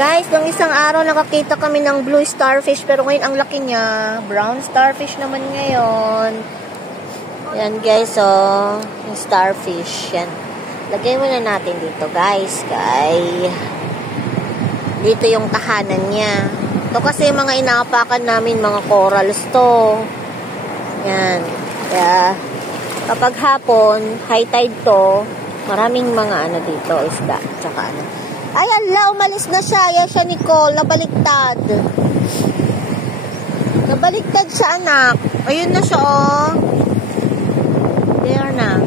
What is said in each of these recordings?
Guys, nung isang araw nakakita kami ng blue starfish, pero ngayon ang laki niya. Brown starfish naman ngayon. Yan guys, oh. Yung starfish. Yan. Lagay muna natin dito guys. Dito yung tahanan niya. Ito kasi mga inaapakan namin, mga corals to. Yan. Kaya, kapag hapon, high tide to, maraming mga ano dito, isda. Tsaka ano. Ay, ala, umalis na siya. Yan siya, Nicole. Nabaliktad. Nabaliktad siya, anak. Ayun na siya, oh. There na.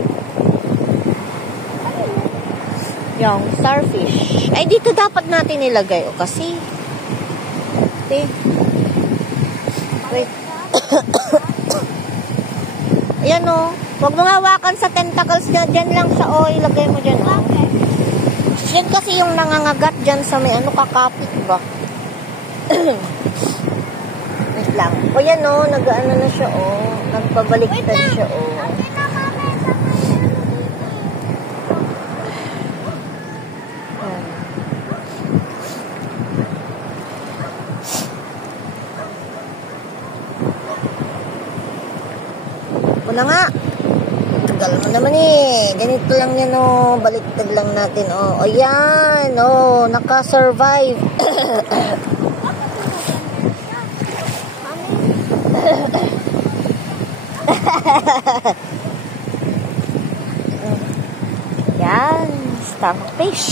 Yung starfish. Ay, dito dapat natin nilagay. O, kasi. Okay. Wait. Ayan, oh. Huwag mo hawakan sa tentacles niya. Diyan lang siya, oh. Ilagay mo dyan, oh. Yan kasi yung nangangagat dyan sa may ano, kakapit ba? Wait lang. O yan o, nag-ano na siya o. Nagpabaliktad siya o. Una nga. Tagal mo naman eh. Ganito lang yan o. Baliktad lang natin o. O yan o. Naka-survive. Yan. Starfish.